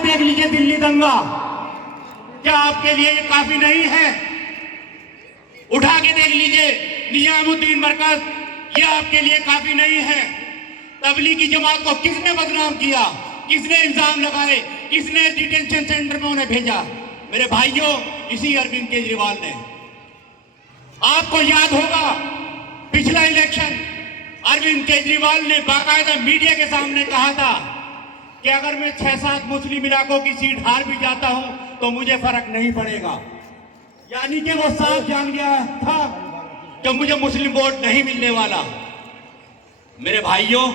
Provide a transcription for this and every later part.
देख लीजिए दिल्ली दंगा, क्या आपके लिए ये काफी नहीं है? उठा के देख लीजिए निजामुद्दीन मरकज, ये आपके लिए काफी नहीं है? तबलीगी जमात को किसने बदनाम किया, किसने इल्जाम लगाए, किसने डिटेंशन सेंटर में उन्हें भेजा? मेरे भाइयों, इसी अरविंद केजरीवाल ने। आपको याद होगा पिछला इलेक्शन, अरविंद केजरीवाल ने बाकायदा मीडिया के सामने कहा था कि अगर मैं 6-7 मुस्लिम इलाकों की सीट हार भी जाता हूं तो मुझे फर्क नहीं पड़ेगा। यानी कि वो साफ जान गया था कि मुझे मुस्लिम वोट नहीं मिलने वाला। मेरे भाइयों,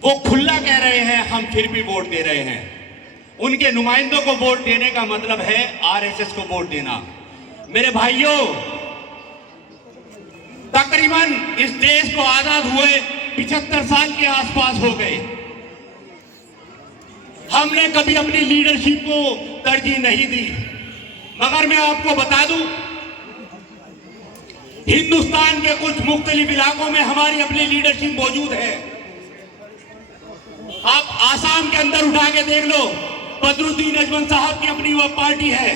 वो खुला कह रहे हैं हम फिर भी वोट दे रहे हैं। उनके नुमाइंदों को वोट देने का मतलब है आरएसएस को वोट देना। मेरे भाइयों, तकरीबन इस देश को आजाद हुए 75 साल के आसपास हो गए। हमने कभी अपनी लीडरशिप को तरजीह नहीं दी, मगर मैं आपको बता दूं, हिंदुस्तान के कुछ मुख्तलिफ इलाकों में हमारी अपनी लीडरशिप मौजूद है। आप आसाम के अंदर उठा के देख लो, बदरुद्दीन अजमल साहब की अपनी वो पार्टी है,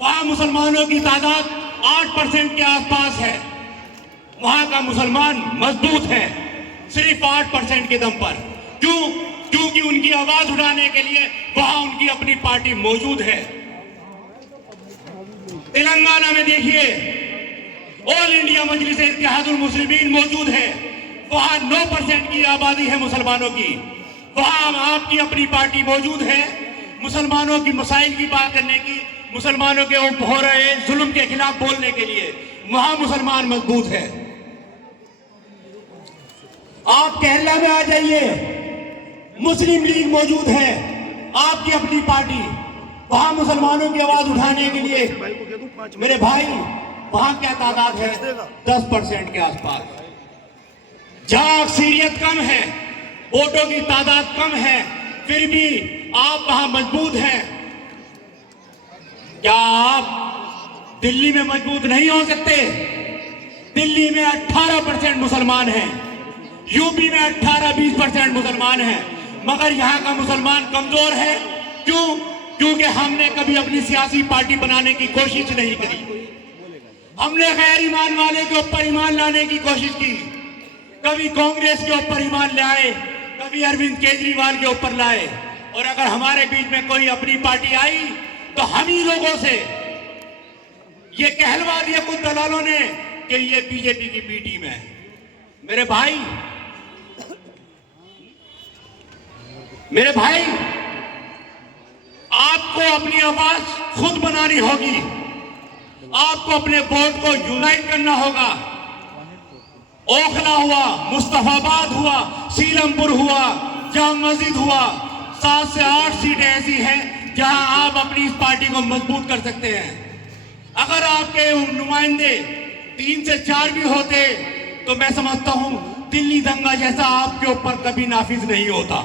वहां मुसलमानों की तादाद 8% के आसपास है। वहां का मुसलमान मजबूत है सिर्फ 8% के दम पर। क्यों? क्योंकि उनकी आवाज उठाने के लिए वहां उनकी अपनी पार्टी मौजूद है। तेलंगाना में देखिए, ऑल इंडिया मजलिस इत्तेहादुल मुस्लिमीन मौजूद है, वहां 9% की आबादी है मुसलमानों की। वहां आपकी अपनी पार्टी मौजूद है, मुसलमानों की मसाइल की बात करने की, मुसलमानों के हो रहे जुल्म के खिलाफ बोलने के लिए वहां मुसलमान मजबूत है। आप केरला में आ जाइए, मुस्लिम लीग मौजूद है, आपकी अपनी पार्टी, वहां मुसलमानों की आवाज उठाने के लिए। मेरे भाई, वहां क्या तादाद है? 10% के आसपास। जहां अक्सरियत कम है, वोटों की तादाद कम है, फिर भी आप वहां मजबूत हैं। क्या आप दिल्ली में मजबूत नहीं हो सकते? दिल्ली में 18% मुसलमान हैं, यूपी में 18-20% मुसलमान हैं, मगर यहाँ का मुसलमान कमजोर है। क्यों? क्योंकि हमने कभी अपनी सियासी पार्टी बनाने की कोशिश नहीं करी। हमने गैर ईमान वाले के ऊपर ईमान लाने की कोशिश की, कभी कांग्रेस के ऊपर ईमान लाए, कभी अरविंद केजरीवाल के ऊपर लाए, और अगर हमारे बीच में कोई अपनी पार्टी आई तो हम ही लोगों से ये कहलवा दिया कुछ दलालों ने कि ये बीजेपी की बी टीम है। मेरे भाई, आपको अपनी आवाज खुद बनानी होगी, आपको अपने वोट को यूनाइट करना होगा। ओखला हुआ, मुस्तफाबाद हुआ, सीलमपुर हुआ, जामा मस्जिद हुआ, 7 से 8 सीटें ऐसी हैं जहां आप अपनी इस पार्टी को मजबूत कर सकते हैं। अगर आपके नुमाइंदे 3 से 4 भी होते तो मैं समझता हूं दिल्ली दंगा जैसा आपके ऊपर कभी नाफिज नहीं होता।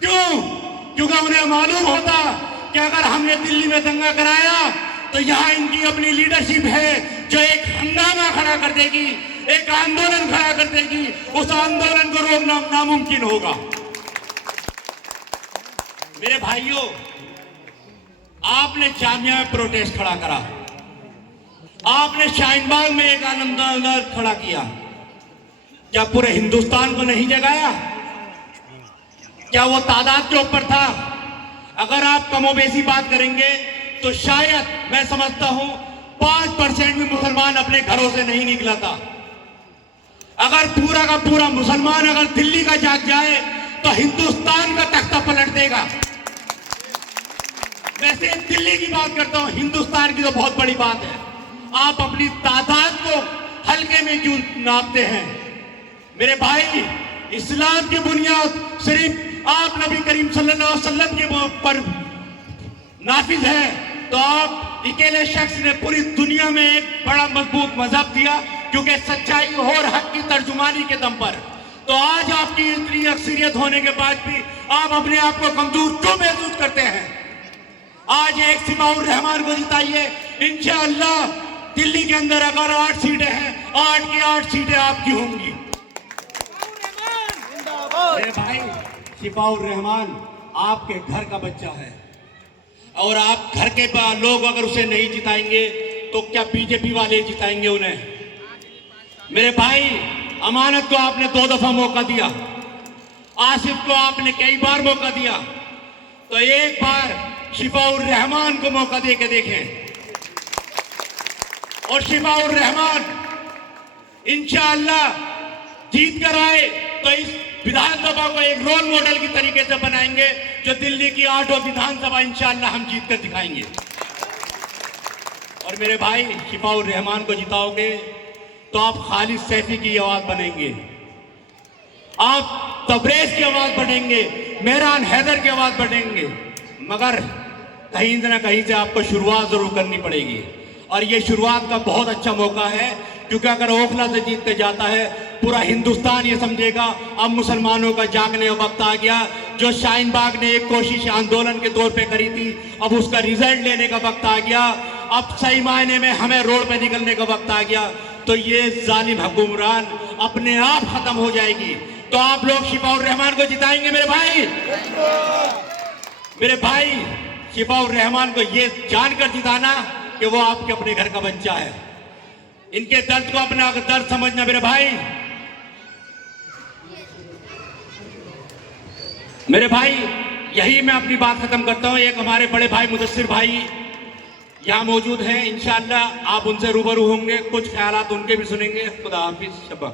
क्यों? क्योंकि उन्हें मालूम होता कि अगर हमने दिल्ली में दंगा कराया तो यहां इनकी अपनी लीडरशिप है जो एक हंगामा खड़ा कर देगी, एक आंदोलन खड़ा कर देगी, उस आंदोलन को रोकना नामुमकिन होगा। मेरे भाइयों, आपने जामिया में प्रोटेस्ट खड़ा करा, आपने शाहीन बाग में एक आंदोलन खड़ा किया, क्या पूरे हिंदुस्तान को नहीं जगाया? क्या वो तादाद के ऊपर था? अगर आप कमोबेशी बात करेंगे तो शायद मैं समझता हूं 5% भी मुसलमान अपने घरों से नहीं निकला था। अगर पूरा का पूरा मुसलमान अगर दिल्ली का जाग जाए तो हिंदुस्तान का तख्ता पलट देगा। वैसे दिल्ली की बात करता हूं, हिंदुस्तान की तो बहुत बड़ी बात है। आप अपनी तादाद को हल्के में क्यों नापते हैं? मेरे भाई, इस्लाम की बुनियाद सिर्फ आप नबी करीम सल्लल्लाहु अलैहि वसल्लम के ऊपर नाफिज है, तो आप अकेले शख्स ने पूरी दुनिया में एक बड़ा मजबूत मजहब दिया, क्योंकि सच्चाई और हक की तर्जुमानी के दम पर। तो आज आपकी इतनी अक्सरियत होने के बाद भी आप अपने आप को कमजोर क्यों महसूस करते हैं? आज एक सिपाउर रहमान को जिताइए, इंशाअल्लाह दिल्ली के अंदर अगर 8 सीटें हैं, 8 की 8 सीटें आपकी होंगी। अरे भाई, सिपाउर रहमान आपके घर का बच्चा है और आप घर के लोग अगर उसे नहीं जिताएंगे तो क्या बीजेपी वाले जिताएंगे उन्हें? मेरे भाई, अमानत को आपने 2 दफा मौका दिया, आसिफ को आपने कई बार मौका दिया, तो एक बार शिफाउर रहमान को मौका दे के देखें। और शिफाउर रहमान इंशाअल्लाह जीत कर आए तो इस विधानसभा को एक रोल मॉडल की तरीके से बनाएंगे, जो दिल्ली की 8 विधानसभा इंशाअल्लाह हम जीत कर दिखाएंगे। और मेरे भाई, शिफाउर रहमान को जिताओगे तो आप खालिद सैफी की आवाज बनेंगे, आप तबरेज की आवाज बनेंगे, मेहरान हैदर की आवाज बनेंगे, मगर कहीं ना कहीं से आपको शुरुआत जरूर करनी पड़ेगी। और ये शुरुआत का बहुत अच्छा मौका है, क्योंकि अगर ओखला से जीत के जाता है पूरा हिंदुस्तान ये समझेगा अब मुसलमानों का जागने का वक्त आ गया। जो शाहीन बाग ने एक कोशिश आंदोलन के तौर पे करी थी, अब उसका रिजल्ट लेने का वक्त आ गया। अब सही मायने में हमें रोड पे निकलने का वक्त आ गया। तो ये जालिम हुक्मरान अपने आप खत्म हो जाएगी। तो आप लोग शिफाउर रहमान को जिताएंगे मेरे भाई। मेरे भाई, शिफाउर रहमान को ये जानकर जिताना कि वो आपके अपने घर का बच्चा है। इनके दर्द को अपना दर्द समझना मेरे भाई। मेरे भाई, यही मैं अपनी बात खत्म करता हूं। एक हमारे बड़े भाई मुदस्सिर भाई यहां मौजूद हैं, इंशाअल्लाह आप उनसे रूबरू होंगे, कुछ ख्यालात उनके भी सुनेंगे। खुदा हाफिज। शब्बा।